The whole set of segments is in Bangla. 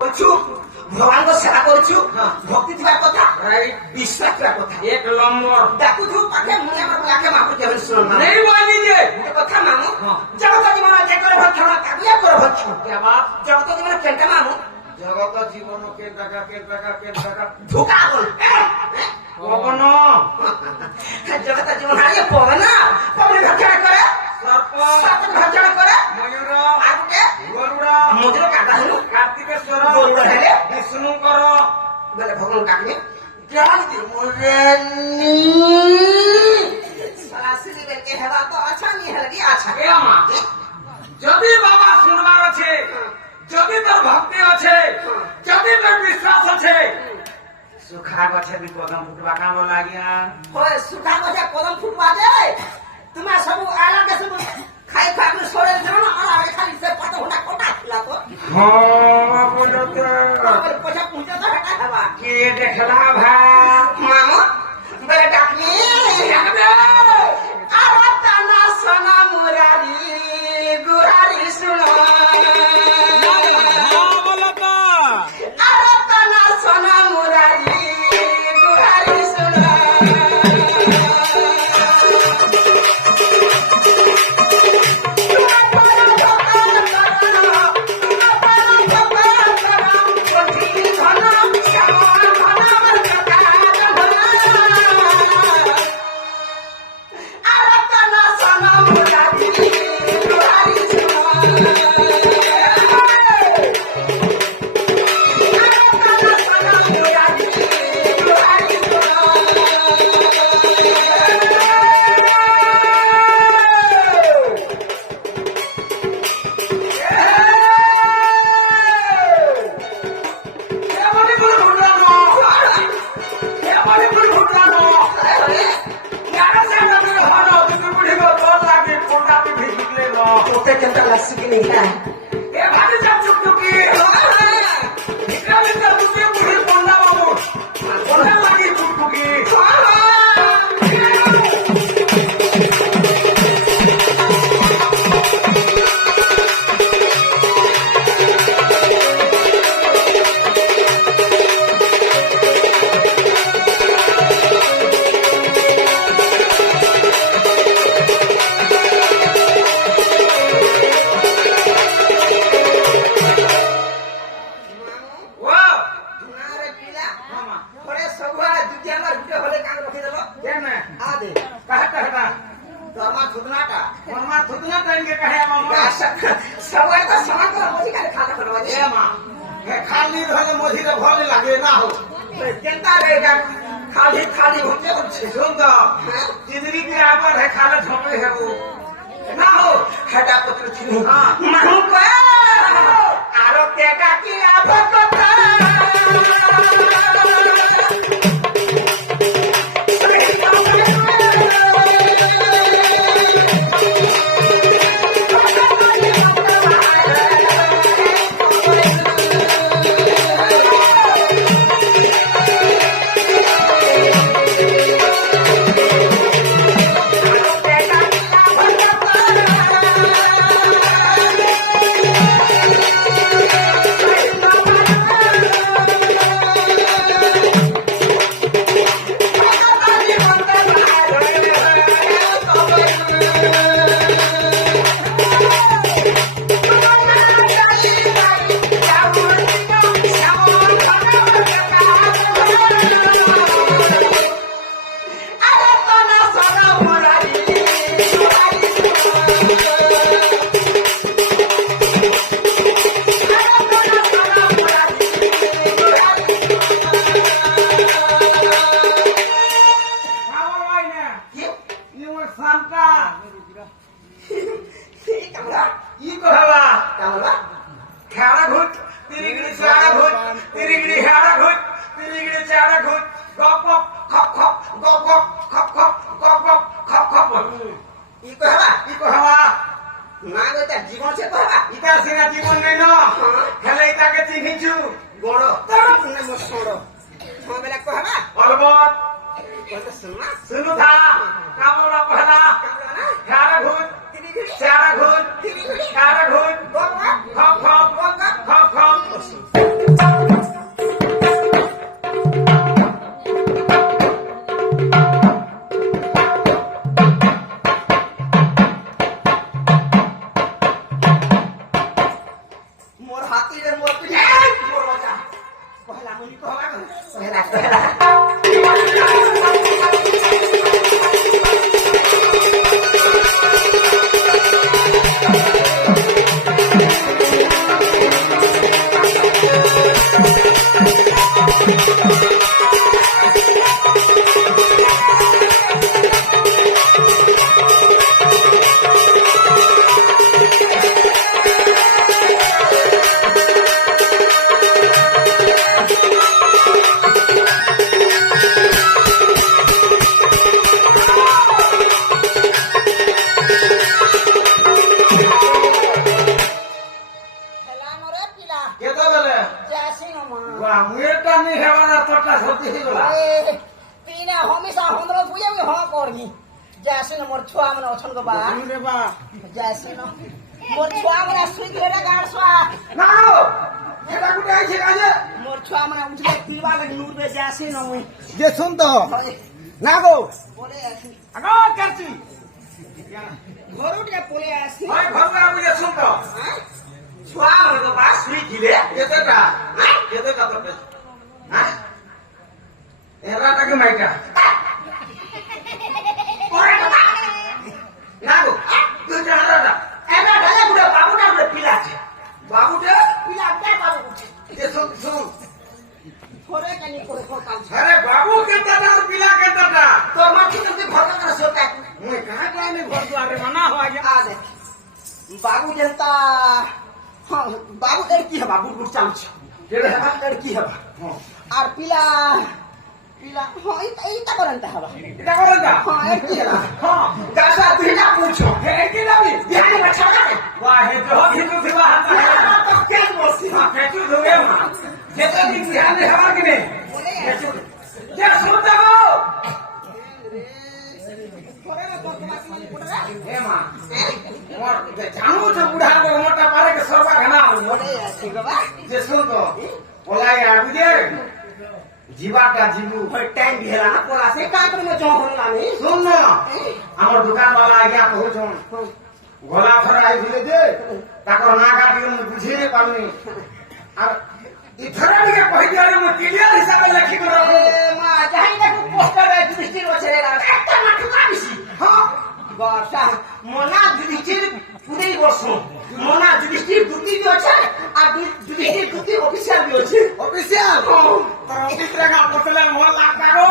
ভগবান সেবা করছু ভক্তি থাকার কথা বিশ্বাস থাকার কথা এক নম্বর ডাকুছু পাখে মুই আমার লাখে মাপু দেবেন শুনুন নেই বলি যে গোটে কথা মামু জগত জীবন যে করে ভক্ষণ তাকুয়া করে ভক্ষণ জগত জীবন কেনটা মামু জগত জীবন কে টাকা ধোকা বল পবন জগত জীবন হারিয়ে পবে না পবনে ভক্ষণ করে সর্প সাতন ভক্ষণ করে ময়ূর আগুকে গরুড় মুদ্র কাটা হলো কার্তিকেশ্বর গরুড় হেলে বিষ্ণুকর বলে ভগবান কাটবে জ্ঞান দি মুরেনি সালাসিলি বেকে হেবা তো আচ্ছা নি হেলি আচ্ছা এ মা যদি বাবা শুনবার আছে যদি তোর ভক্তি আছে যদি তোর বিশ্বাস আছে সুখা গছে বি কদম ফুটবা কাম লাগিয়া হয় সুখা গছে কদম ফুটবা দে তোমার সব আলাদা সব খাই খাই সরে জানো আর আগে খালি সে পাতা হোনা কোটা খিলা তো হ্যাঁ বলতে তারপরে পয়সা পৌঁছে তো হেটা হেবা কে দেখলা ভা মামা বলে ডাকনি আর তানা সোনা মুরারি গুহারি শুনো আর তানা সোনা মুরারি গুহারি শুনো খালি ধরে মধিরে ভালো লাগে না হোক খালি খালি হচ্ছে হচ্ছে সুন্দর জিন্দগি के आवर है खाले झोपे है वो না হো হেটা পত্র ছিল মাহু আরো কেটা কি আবকতা জীবন সে কহবা ইতা সিনা জীবন নাই ন হেলে ইতাকে চিনিছু বড় তোর মনে মত বড় বেলা কহবা অলবত কথা শুনমা শুনু থা কামরা পহলা ঝাড়া ঘুট চারা ঘুট চারা ঘুট গপ খপ খপ খপ খপ মোর হাতিরে মোর পিঠে মোর বাজা পহলা মনি কহলা পহলা পহলা কেতবেলে মুয়েটা নি হেবানা তোটা সত্যি হইগলা তিনে হমেশা হন্দ্র বুঝে আমি হ করবি যাসিন মোর ছুয়া মানে অছন গো বা রে বা যাসিন মোর ছুয়া মানে সুই ধরে গাড় সোয়া না এটা কোটা আইছে কাজে মোর ছুয়া মানে উঠলে পিলবা লাগে নূর বে যাসিন আমি যে শুন তো না গো বলে আসি আগো কাছি ঘর উঠে পড়ে আসি ওই ঘরনা বুঝে শুন তো ছুয়া মানে গো বা সুই দিলে কেতেটা কেতেটা তো হ্যাঁ এরাটাকে মাইটা ওরে বাবা না গো তুই জানাটা এবা ঢালে গুড়া বাবুটা গুড়া পিলাছে বাবুটা পিলা কে বাবু উঠে যে শুন শুন ঘরে কেনি করে করতাম আরে বাবু কেতেটা আর পিলা কেতেটা তোর মাটি তো ঘর করে সোতা মুই কাহা কানে ঘর দুয়ারে মানা হওয়া आ देख बाबू जनता हाँ बाबू लड़की है बाबू बुढ़ चालू छे केड़े है लड़की है हां और पीला पीला हाँ इतना करंता है এটা করেন না हाँ लड़की है हां गासा बिना पूछो হে কি নামি बिहार में छाड़ा है वाह हे तो हिंदू दिवा हाता तो क्या बोलती हां केतु धोगे जेता दिन ध्यान दे हवा कि नहीं बोले जे सुन जाओ थोड़े में तो तुम्हारी वाली पड़ रहा है हे मां मोर जानू छ बुढ़ा के मोटा पारे के सरबा घना बोले ठीक है बा जे सुन तो ओलाई आबि दे जीवाटा जीवू और टाइम भी है ना पोला से का कर में जो होना नहीं सुन ना আমার দোকান वाला आज्ञा पहुंचन গলা ফেরা আইছিলে যে তাকর না কাটি মু বুঝি নে পারনি আর ইথরা দিকে কই দিলে মু ক্লিয়ার হিসাবে লেখি করে মা যাই দেখো পোস্টার এ দৃষ্টির বছরে একটা মাটি কাটিছি হ্যাঁ বাসা মনা দৃষ্টির পুরেই বর্ষ মনা দৃষ্টির দুটি বি আছে আর দৃষ্টির দুটি অফিসিয়াল বি আছে অফিসিয়াল তোর অফিস রেখা বসলে মোর লাগ পাগো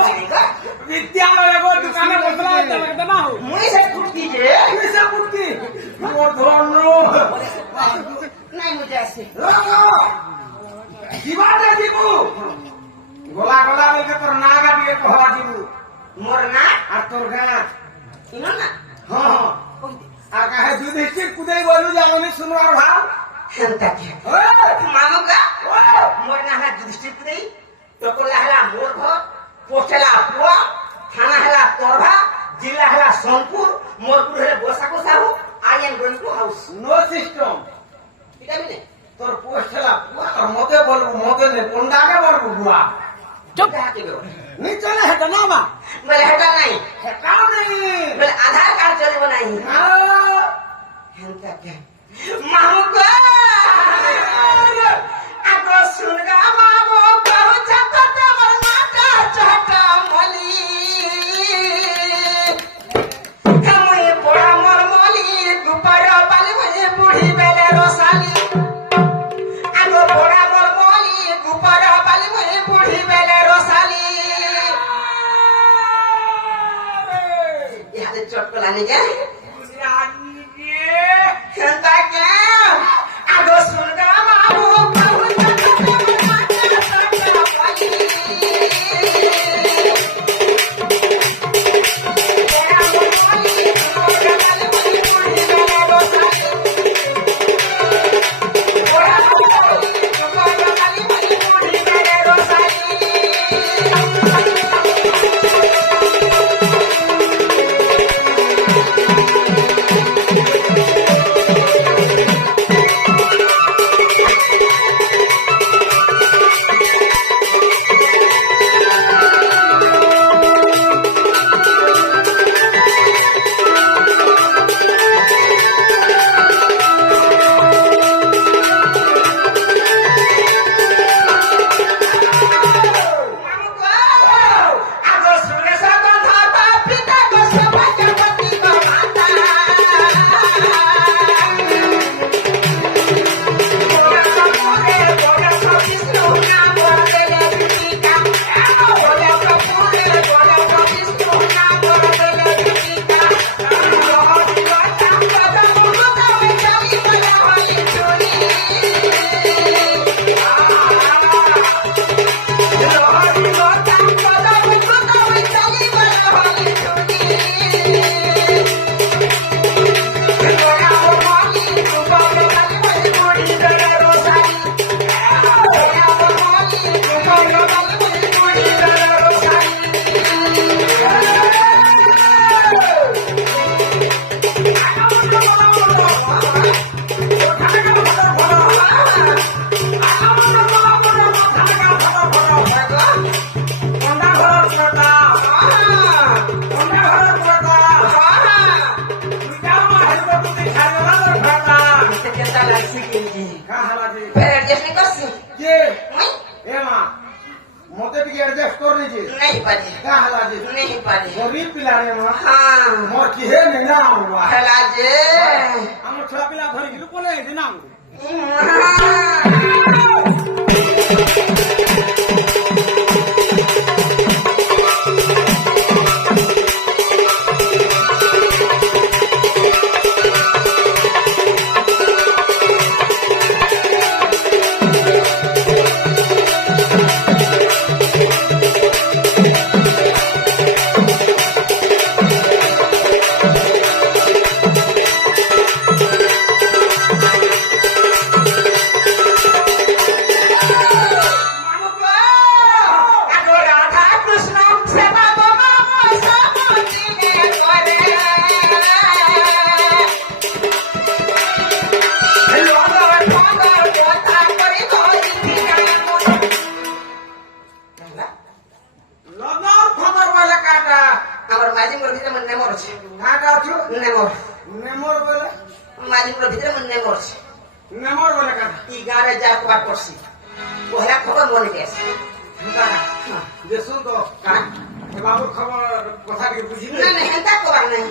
বিদ্যালয় গো দোকানে বসলা দেবে না হো মুই সে কুটি যে কিসে বুদ্ধি মোর ধরন নাই মুঝে আছে জীবাটা দিবু গলা গলা বলকে তোর না গাবিয়ে কহা দিবু মোর না আর তোর গা ইনো না হ্যাঁ হ্যাঁ আর কাহে যুধিষ্ঠির কুদাই বলু জানি শুনবার ভাব হেনতা কি মামুকা মোর না হলা দৃষ্টি পুরেই তো কোলা হলা মোর ঘর পোস্টেলা পুয়া থানা হলা তোরভা জিলা হলা সোনপুর মোরপুর হলে বসাকো Sahu I am going to house no system এটা মিনে তোর পোস্ট খেলা তোর মতে বলবো মতে নে কোনটাকে বলবো বুয়া চুপ হাতে বেরো নিচলে হেটা না মা বলে হেটা নাই হেটাও নেই বলে আধার কার্ড চলিব নাই হেনতা কে মামুকা আগো সুনগা মামু কহু ছাতা তোমার মাটা চাটা মলি কামুই পড়া মর মলি দুপার বালি বলে বুড়ি বেলে রসালি আগো পড়া মর মলি দুপার বালি বলে বুড়ি বেলে রসালি ইহাতে চটকলা নি গে হেনতা কে আগো সুনগা মামু কহু ছাতা তোমার মাটা চাটা মলি कर लीजिए नहीं पारी क्या हला जी नहीं पारी गरीब पिला रे मां हाँ मोर की है नहीं ना हुआ हला जे हमर छोरा पिला धरि गिरु कोले दिना लगन खबर वाला काटा আমার মাঝি মোর ভিতরে মন নেমর আছে काटा छु নেমর नेमोर वाला মাঝি মোর ভিতরে মন নেমর আছে नेमोर वाला काटा ই গারে যা কবার করছি ওহলা খবর মনে গেছে যে শুন তো হ্যাঁ বাবু খবর কথা কি বুঝি না না হেতা কবার নাই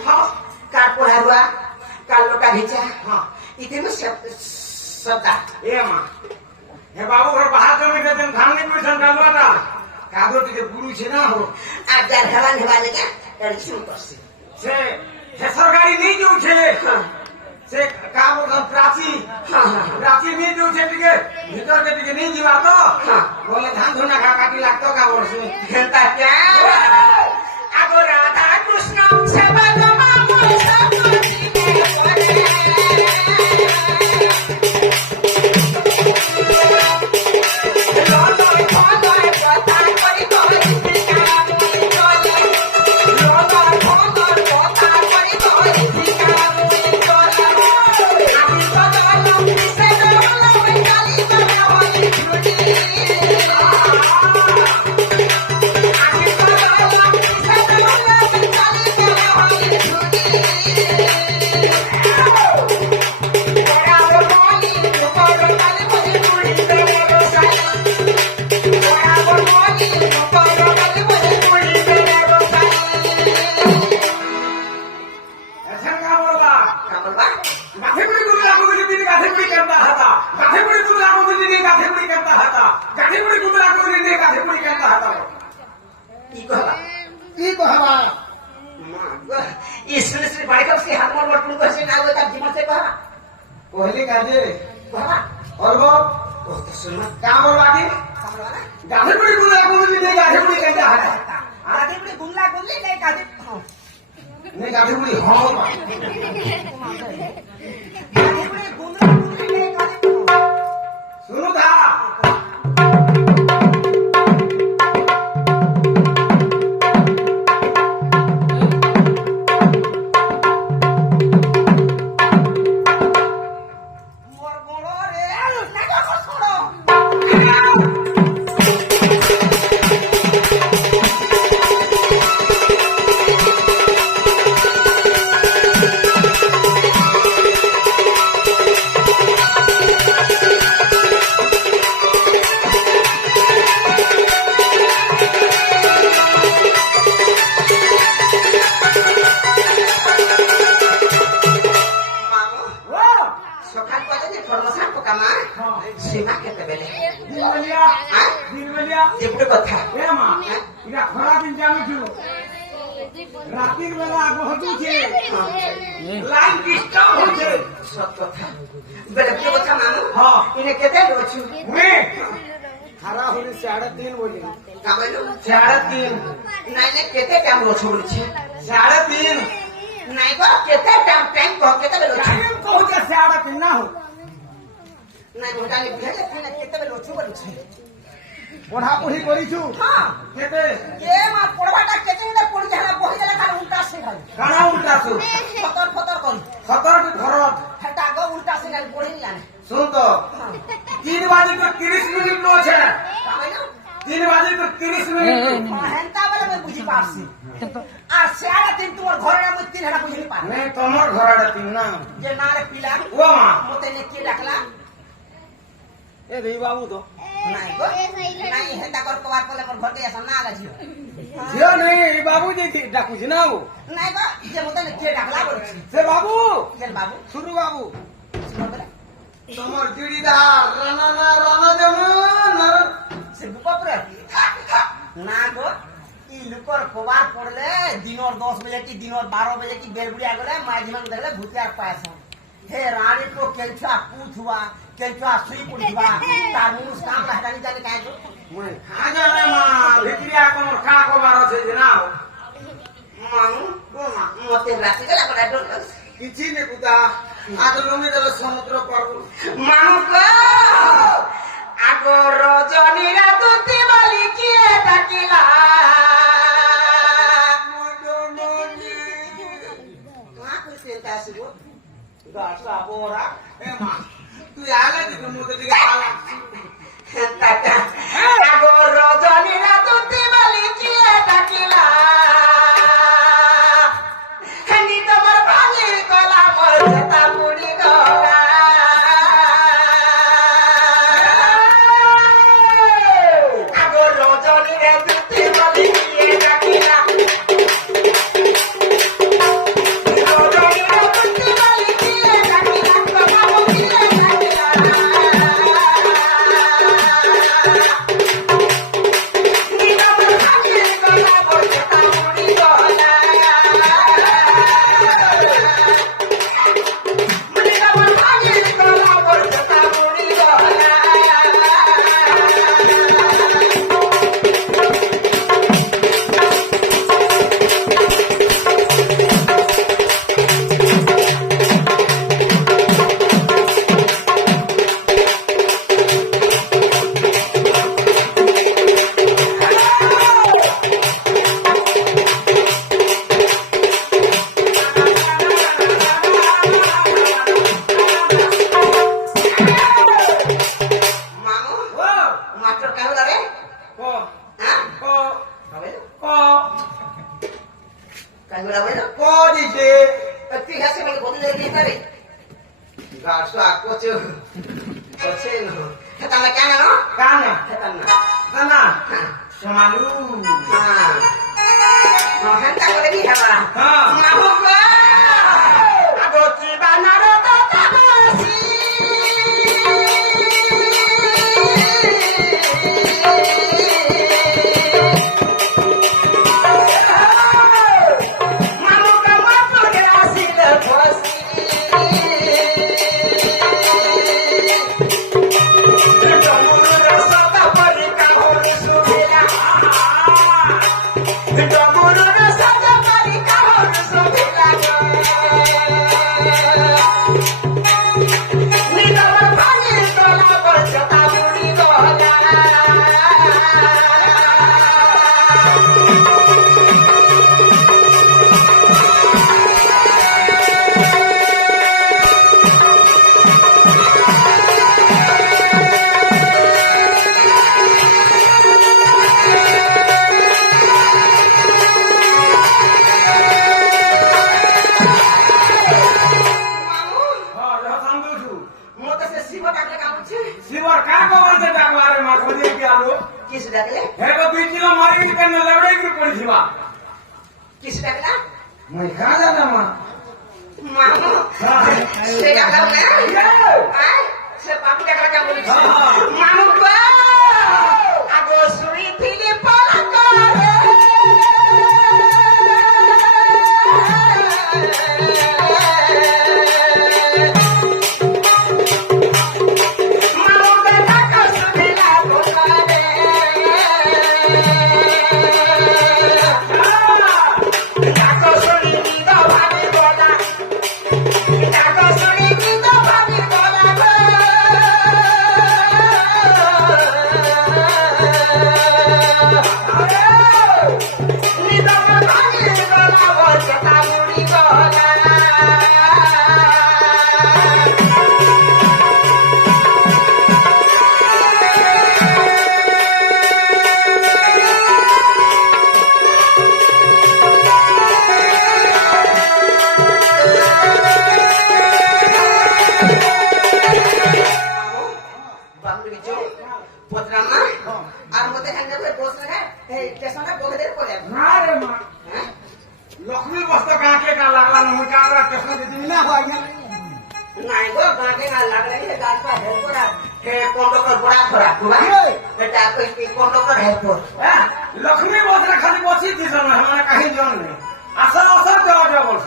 কার পড়ারুয়া কার লোটা ভিচা हां ইতিনো সদা ए मां हे बाबू घर बाहर जमे के दिन धान नहीं पैसा डालवा ना कादो टिके गुरु छे ना हो আর যার হেবান হেবান কে এডিশন করছি से हे सरकारी नहीं जो छे হ্যাঁ से काम का प्राची হ্যাঁ হ্যাঁ प्राची नहीं जो छे टिके भीतर के टिके नहीं जीवा तो हां बोले धान धुना खा काटी लागतो का वर्ष হেতা কে আগো রাধা কৃষ্ণ সেবা তোমা পয়সা ऐसा का बोला কামলবা गाथे पुरी गुरु लागू गुरु बिनी गाथे पुरी करता था गाथे पुरी गुरु लागू गुरु बिनी गाथे पुरी करता था गाथे पुरी गुरु लागू गुरु बिनी गाथे पुरी करता था কি কহবা की कहवा इसने बाइक से हाथ में लटकन कर से ना होता जीवन से कहा पहले काजे कहा और वो ओ तो सुन का बोला की कमलवा ना गाथे पुरी गुरु लागू गुरु बिनी गाथे पुरी करता था आगे बड़े गुमला गुमले नहीं काजे नहीं गाथे पुरी हां आगे बड़े गुमला गुमले नहीं काजे सुनो था मोर गोड़ो रे ना को छोड़ो मामू वो সকাল পালে যে ফরমাশন পোকামা সীমা কেতে বেলে दिन बलिया যেপুরে কথা ए मां इरा खरा दिन जामे छु रातिर बेला आगो हतु छे लाइन डिस्टर्ब होछे সব কথা বেলে পুরে কথা মামু हां ইনে কেতে রছু मैं खरा होली 3:30 बोली কাবলু 3:30 নাই না কেতে টাইম রছু বলছি 3:30 নাই গো কেতে টাইম টাইম কহ কেতে বেলে রছু टाइम कहू के 3:30 ना हो নাই মোটা নি ভেলে না কেতে বেলে রছু বলছি पढ़ा पढ़ी करिछु हां केते এ মা পড়বাটা কেতে না পড়ি যারা বহি গেলে খালি উল্টা সিগাল काना उल्टा सु ফতর ফতর করি खतर के घरत হেটা গো উল্টা সিগাল পড়ি জানে सुन तो 3 बजे को 30 मिनट नो छे কাবলু 3 बजे को 30 मिनट হেনতা বেলে মই বুঝি পারছি আর সারা দিন তোমার ঘরে আমি তিন হেডা বুঝি পার नहीं तमर घर आड़े तीन ना যে না রে পিলা ओ मां মতে নে কি ডাকলা এ রে বাবু তো নাই গো নাই হেতা কর কবার কলে পর ঘর গিয়া না আলা ঝিও ঝিও নেই এই বাবু যে ডাকুছি না ও নাই গো যে মতন কে ডাকলা করছি সে বাবু কেন বাবু শুরু বাবু শুনো বলে তোমার দিদিদার রানা না রানা যেমন সে বুপাপরে না গো ই লুকর কবার পড়লে দিনর 10 বেজে কি দিনর 12 বেজে কি বেলবুড়িয়া গলে মাঝিমান দেখলে ভূতিয়ার পায়ছ हे रानी को केंचुआ पूछ हुआ केंचुआ सुई पुछ हुआ तार मुंह काम हटानी जाने काहे को মই খা যাবে মা ভিতরিয়া কোন খা কবার আছে যে না मानू ओ मा मते राती गला बड़ा डर কিছু নে পুতা আজ লমি দেবে সমুদ্র পার मानू को আগো রজনী রাতুতি বলি কি ডাকিলা মদননি মা কইতে কাসিবো গাছা বোরা এ মা তুই আলে দিকে মুদে দিকে পালা টাটা আগো রজনী রাতুতি বলি কি ডাকিলা হনি তোমার ভাঙি গলা মোর জতা পুড়ি গলা আগো রজনী রাতুতি বলি কি ডাকিলা রজনী রাতুতি বলি কি ডাকিলা কথা বলি ডাকিলা মামু ও মাস্টার কাহু লাগে ও হ্যাঁ ও হবে ও কাহু লাগে না ও দিছে তুই হাসি বলে বদলে দিয়ে পারে গাছা কোচে করছে না তাহলে কেন না কানা খেতাম না কানা হ্যাঁ সমালু হ্যাঁ হেন্তা করে কি খাবা হ্যাঁ মামু গো আগো কি বানার তো তাবসি মামু গো মাপরে আসিল ফসি ডমুর সতা পরি কাহরি সুবিলা ডমুর সতা পরি কাহরি সুবিলা নিদর ভাঙি গলা বর্ষতা বুড়ি গলা মামু হ্যাঁ যখন দুছু মতে সে শিব ডাকলে কামুছে শিবর কা কবর সে ডাকলারে মা খোঁজে কি আলো কিস ডাকলে হে গো 2 কিলো মারি কেন লড়াই করে পড়ছিবা কিস ডাকলা মই খা জানা মা মামু সে ডাকলা না আয় সে পাপু ডাকলা কেমন মামু গো আগো সুই ফিলি পালা করে মামু গো ডাকা সুবিলা করে ডাকা সুই দিদা ভাবি বলা ডাকা সুই দিদা ভাবি বলা গো আর মতে হ্যাঁ নেবে বস রে এই স্টেশনে বগদে পড়ে না রে মা হ্যাঁ লক্ষ্মী বস্তা কাকে কা লাগলা মুই কামরা স্টেশন দিবি না হয় না নাই গো গাঁকে না লাগলে হে গাছ পা হেল্প করা হে কন্ডক্টর বড়া খরা তুবা এটা কই কি কন্ডক্টর হেল্প কর হ্যাঁ লক্ষ্মী বস্তা খালি বসি দিছ না মানে কাহি জন নেই আসা আসা দেওয়া বলছ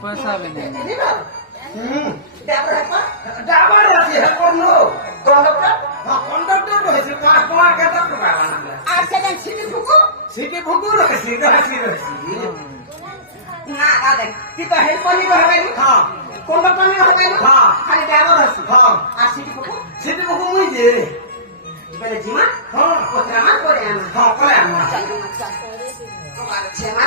পয়সা হবে না নিব দেখো হেল্প যাবার আছে হে কোন কন্ডক্টর হ্যাঁ কন্ডাক্টর রয়েছে 5 টাকা কেটা টাকা লাগলা আর সেখানে সিটি ফুকু সিটি ভুকু রয়েছে রয়েছে না দাদা তুই তো হেল্প করলি হবে নি হ্যাঁ কন্ডক্টর নি হবে নি হ্যাঁ খালি ড্রাইভার আছে হ্যাঁ আর সিটি ফুকু সিটি ভুকু মুই যে বলে জিমা হ্যাঁ কোথায় আমার করে আনা হ্যাঁ কলে আমার চল আমার চল ও আর ছেমা